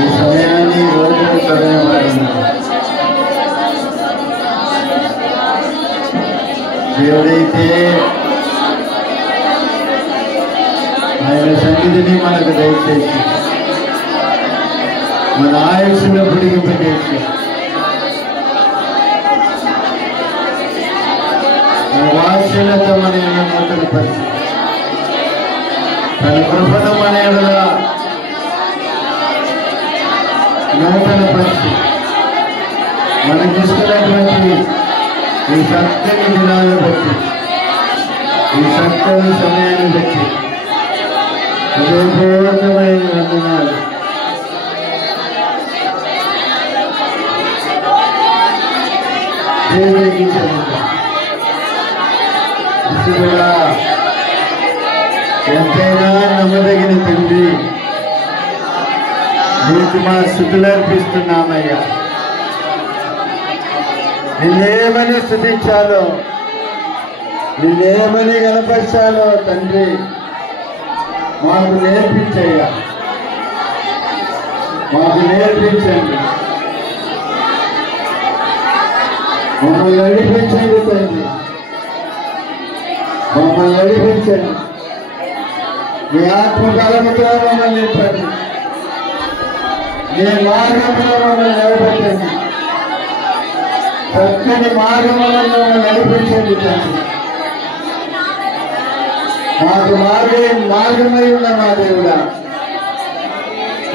ఈ సమయాన్ని రోజుకు సమయమైంది. దేవుడైతే ఆయన సన్నిధిని మనకు దయచేసి మన ఆయుష్ను పొడిగింపజేసి మన వాత్సల్యత మన నూతన పరిచి తన కృపను మన ఎడల నూతన పరిచి మనకిస్తున్నటువంటి ఈ చక్కని దినాలను బట్టి ఈ చక్కని సమయాన్ని బట్టి హృదయపూర్వకమైన వందనాలు. ఎంతైనా నమ్మదగిన తండ్రి, నీకు మా స్తుతులు అర్పిస్తున్నామయ్యా. నిన్నేమని స్తుతించాలో, నిన్నేమని గణపరచాలో తండ్రి మాకు నేర్పించయ్యా, మాకు నేర్పించండి, మమ్మల్ని నడిపించండి తండ్రి, మమ్మల్ని నడిపించండి. మీ ఆత్మకాలముతో మమ్మల్ని నింపండి, మీ మార్గంలో మమ్మల్ని నిలబెట్టండి, చక్కని మార్గంలో మమ్మల్ని నడిపించండి తండ్రి. మాకు మార్గమై ఉన్న మా దేవుడా,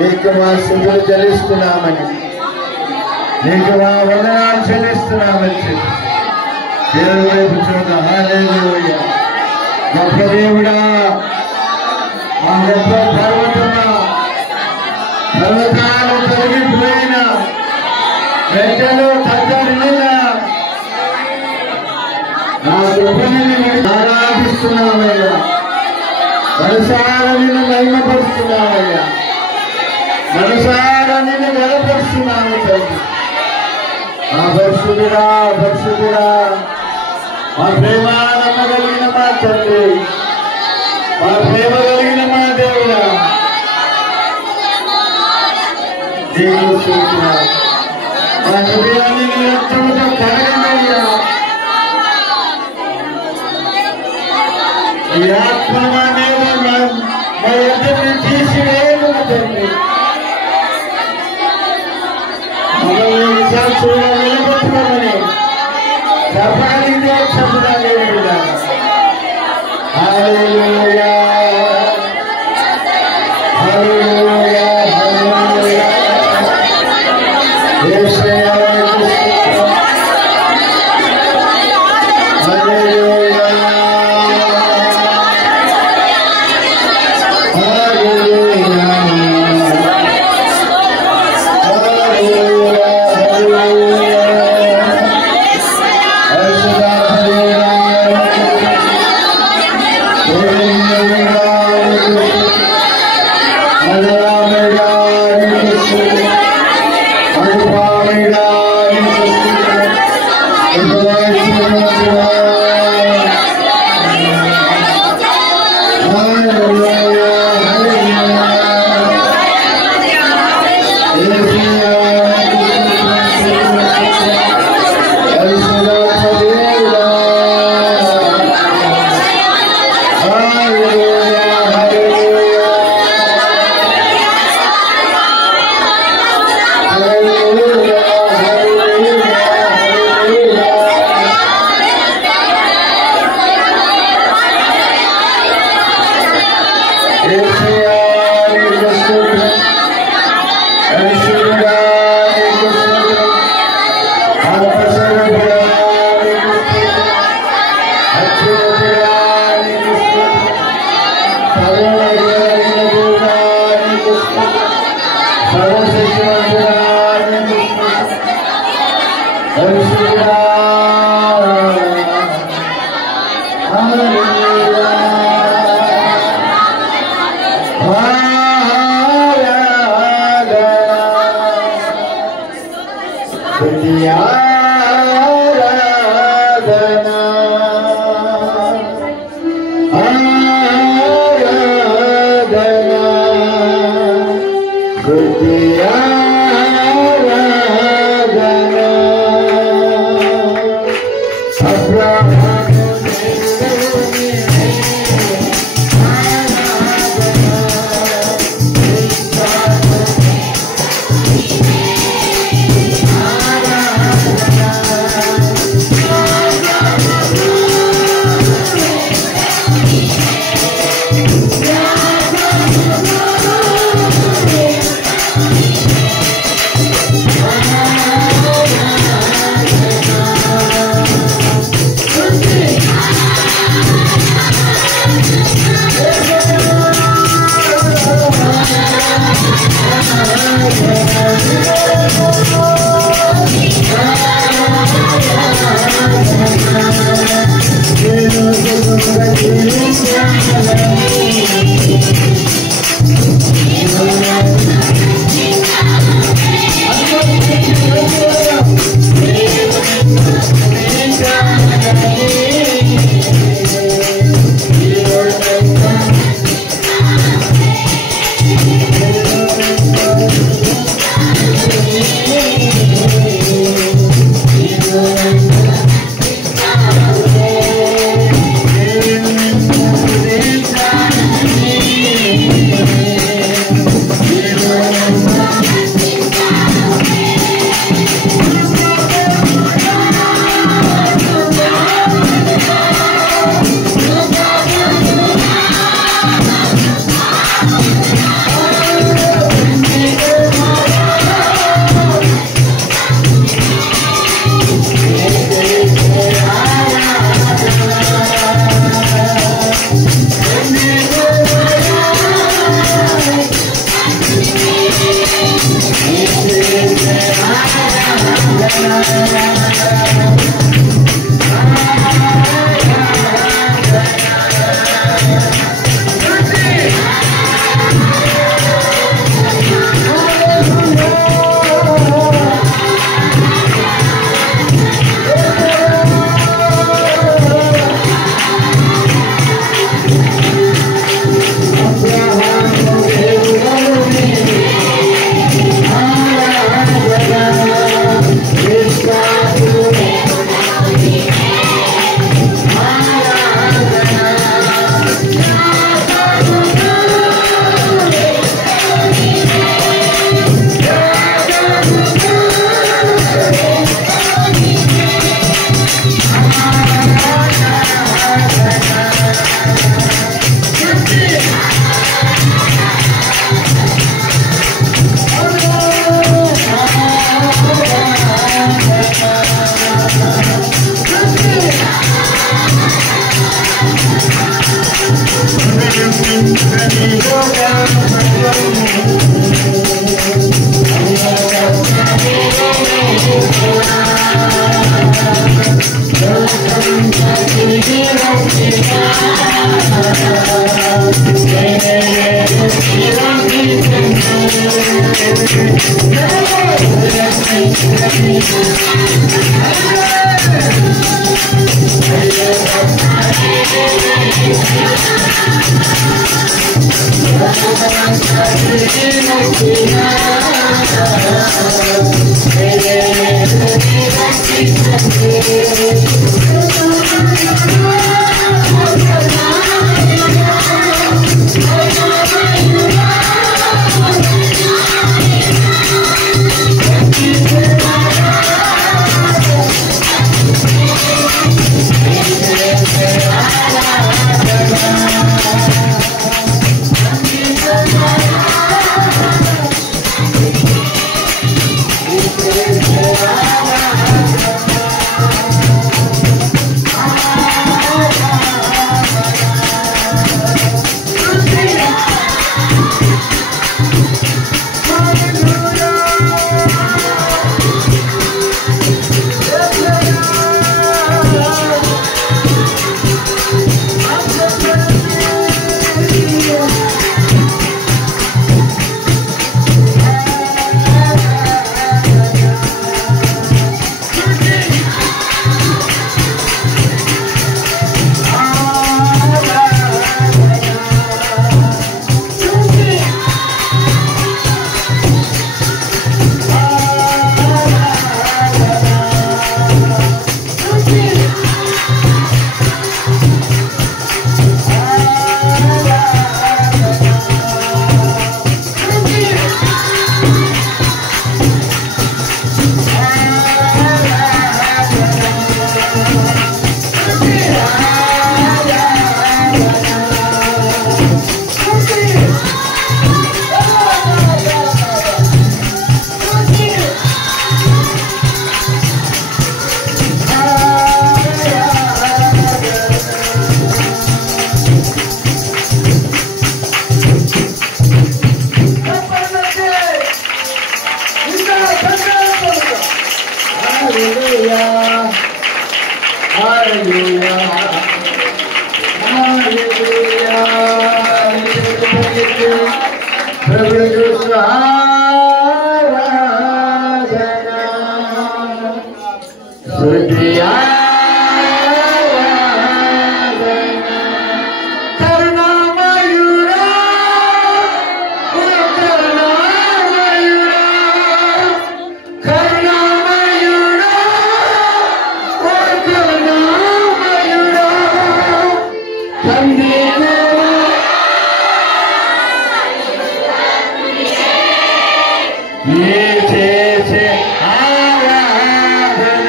నీకు మా స్తుతులు చెల్లిస్తున్నామని, నీకు మా వందనాలు చెల్లిస్తున్నామని చెప్పి దేవుడి వైపు చూద్దాం. హల్లెలూయా. గొప్ప దేవుడా, ఆ గొప్ప పర్వతమా, పర్వతాలు తొలగిపోయిన గడ్డలు తగ్గడిన నా కృపని ఆరాధిస్తున్నామయ్యా, మనసారా నిన్ను మహిమపరుస్తున్నామయ్యా, మనసారా నిన్ను గణపరుస్తున్నాము తండ్రి. ఆ పరిశుద్ధుడా, పరిశుద్ధుడా, మా ప్రేమ నమ్మగలిగిన మా తండ్రి, మా ప్రేమ కలిగిన మా దేవుడా, నీకు స్తుతులు. మా హృదయాన్ని నీ రక్తముతో కడగండయ్యా, ఈ ఆత్మ అనేది మా ఇద్దరిని తీసివేయను తండ్రి. మమ్మల్ని విశాఖలో నిలబెట్టుకోమని చెప్పగలిగితే చెప్పడాలి. హల్లెలూయా, హల్లెలూయా, హల్లెలూయా. యేసయ్యా నీ చేసే ఆరాధన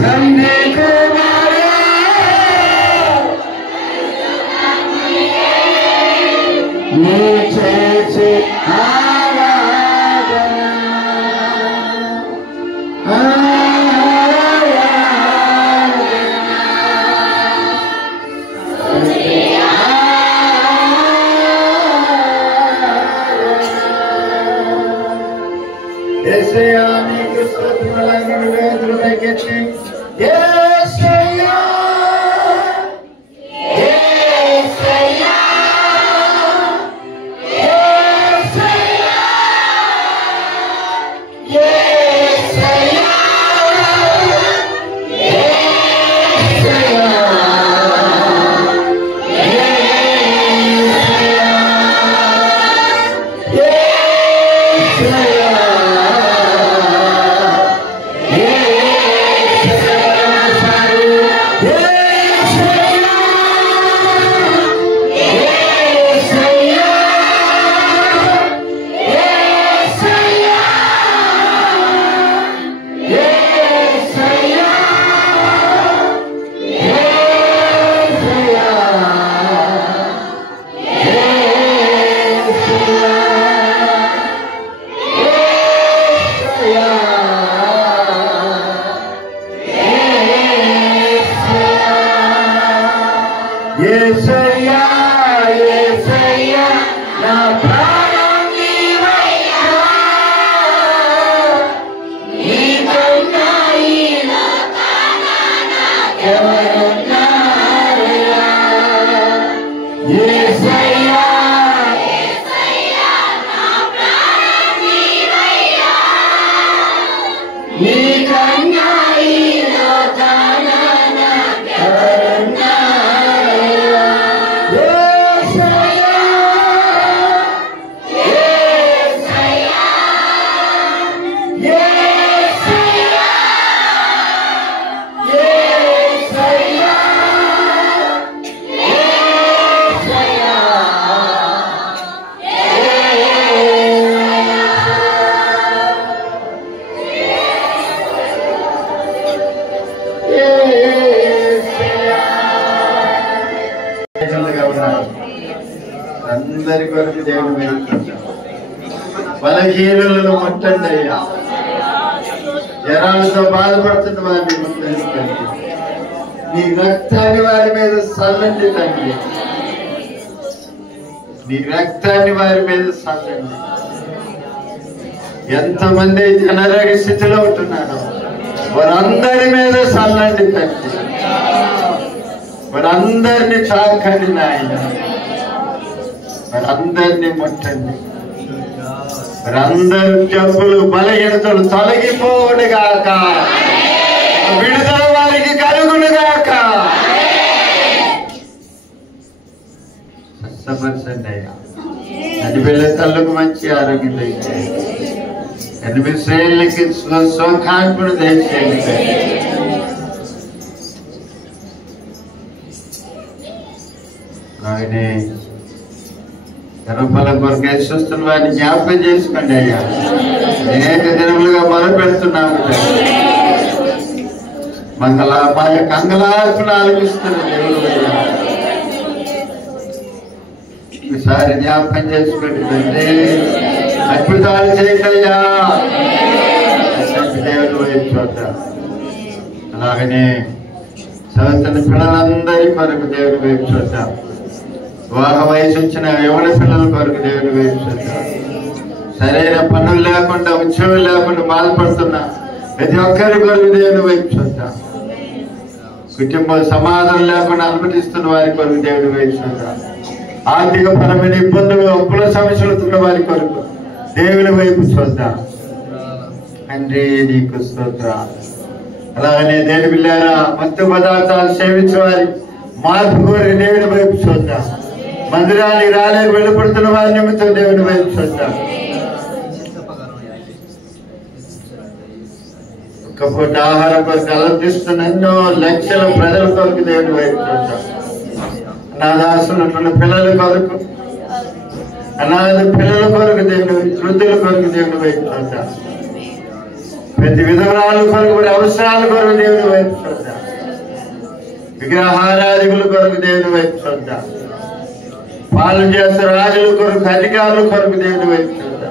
తండ్రి కుమారా నీ చేసే ఆరాధన యేసయ్యా నీకు స్తుతులను వేదనకెత్తి యేసయ్యా యేసయ్యా యేసయ్యా యేసయ్యా యేసయ్యా యేసయ్యా నా ప్రాణం నీవయ్యా నీకన్నా ఈ లోకాన నాకెవరున్నారయ్యా యేసయ్యా యేసయ్యా నా ప్రాణం నీవయ్యా నీకన్నా ఈ లోకాన నాకెవరున్నారయ్యా అందరి కొరకు దేవుడు వెళ్తున్నాడు. బలహీనులను ముట్టండి అయ్యా. జనాలతో బాధపడుతున్న వారిని ముట్టండి. నీ రక్తాన్ని వారి మీద చల్లండి తండ్రి. నీ రక్తాన్ని వారి మీద చల్లండి. ఎంతమంది జనరగ స్థితిలో ఉంటున్నారో వారందరి మీద చల్లండి తండ్రి. వారందరినీ తాకండి నాయన. వారందరినీ ముట్టండి. వారందరి జబ్బులు బలహీనతలు తొలగిపోవునుగాక. విడుదల వారికి కలుగునుగాక. స్వస్థపరచండి అయ్యా. అనిపిల్ల తల్లకు మంచి ఆరోగ్యం దయచేయండి. ఎనిమిది శ్రేణులకి సుఖాన్పును దయచేయండి. ఆయనే గర్భఫలం కొరకు చూస్తున్న వారిని జ్ఞాపకం చేసుకోండి అయ్యా. అనేక దినములుగా మొదలు పెడుతున్నాము. కంగలార్పును ఆలపిస్తున్న దేవుడు అయ్యా. ఈసారి జ్ఞాపకం చేసుకోండి తండ్రి. అద్భుతాలు చేయగలయ్యా. దేవుడు వైపు అలాగనే చదువుతున్న పిల్లలందరి కొరకు దేవుడి వైపు చూద్దాం. వివాహ వయసు వచ్చిన యవన పిల్లల కొరకు దేవుడి వైపు చూద్దాం. సరైన పనులు లేకుండా ఉద్యోగం లేకుండా బాధపడుతున్న ప్రతి ఒక్కరి కొరకు దేవుడి వైపు చూద్దాం. కుటుంబ సమాధానం లేకుండా అనుమతిస్తున్న వారి కొరకు దేవుడి వైపు చూద్దాం. ఆర్థిక పరమైన ఇబ్బందులు అప్పుల సమస్యలు ఉన్న వారి కొరకు దేవుని వైపు చూద్దాం. తండ్రి నీకు స్తోత్రాలు. అలాగనే దేని బిళ్ళారా మత్తు పదార్థాలు సేవించే వారి మార్పు కోరి దేవుని వైపు చూద్దాం. మందిరానికి రాలేక వెళ్ళిపడుతున్న వారి నిమిత్తం దేవుని వైపు చూద్దాం. ఒక్క పూట ఆహారం కొరకు అలర్పిస్తున్న ఎన్నో లక్షల ప్రజల కొరకు దేవుని వైపు చూద్దాం. నా దాసులు పిల్లల కొరకు అనాథ పిల్లల కొరకు దేవుని, వృద్ధుల కొరకు దేవుని వైపు చూద్దాం. ప్రతి విధవరాల కొరకు, వారి అవసరాల కొరకు దేవుని వైపు చూద్దాం. విగ్రహారాధికుల కొరకు దేవుని వైపు చూద్దాం. పాలన చేస్తున్న రాజుల కొరకు, అధికారుల కొరకు దేవుని వైపు చూద్దాం.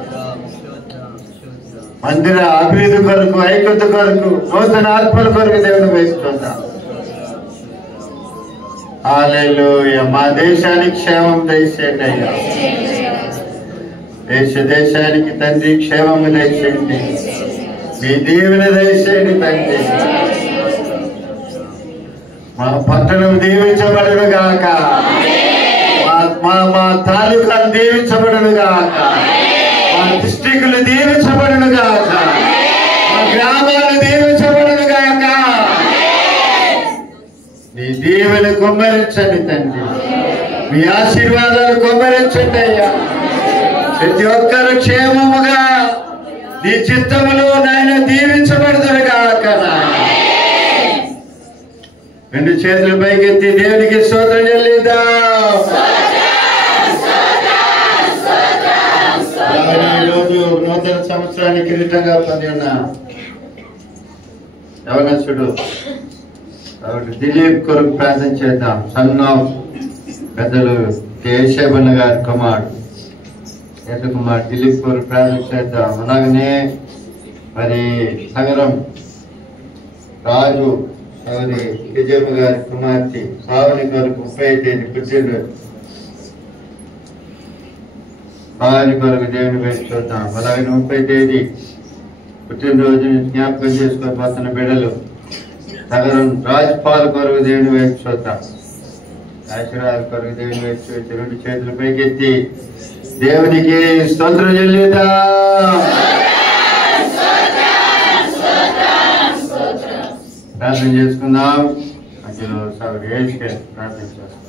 మందిర అభివృద్ధి కొరకు, ఐక్యత కొరకు, నూతన ఆత్మల కొరకు దేవుని వైపు చూద్దాం. హల్లెలూయా. మా దేశానికి క్షేమం దయచేయండి అయ్యా. దేశానికి తండ్రి క్షేమము దయచేయండి. మీ దీవెన దయచేయండి తండ్రి. మా పట్టణం దీవించబడును గాక. మా తాలూకాలు దీవించబడును గాక. మా డిస్ట్రిక్టులు దీవించబడును గాక. మా గ్రామాలు దీవించబడును గాక. మీ దీవెన కుమ్మరించండి తండ్రి. మీ ఆశీర్వాదాలు కుమ్మరించండి అయ్యా. ప్రతి ఒక్కరు క్షేమముగా నీ చిత్తములో నాయన దీవించబడతారు గాక. రెండు చేతులు పైకెత్తి దేవునికి స్తోత్రం చెల్లిద్దాం. ఈరోజు నూతన సంవత్సరానికి కిరీటంగా పొంది ఉన్న యవనస్తుడు దిలీప్ కొరకు ప్రార్థన చేద్దాం. సన్ ఆఫ్ పెద్దలు కేశవన్న గారి కుమారుడు దిలీప్ కొరకు ప్రార్థన చేద్దాం. అలాగనే మరి నగరం రాజు సోదరి విజయమ్మ గారి కుమార్తె సావని కొరకు 30 తేదీ పుట్టినరోజు. సావని కొరకు దేవుని వైపు చూద్దాం. అలాగే 30 తేదీ పుట్టినరోజుని జ్ఞాపకం చేసుకొని పోతున్న బిడ్డలు నగరం రాజ్పాల్ కొరకు దేవుని వైపు చూద్దాం. ఆశీర్వాదాల కొరకు దేవుని వైపు చూసి రెండు చేతులు పైకెత్తి దేవునికి స్తోత్రం చెల్లిద్దాం. ప్రార్థన చేసుకుందాం. మధ్యలో సభ ప్రార్థన చేస్తాం.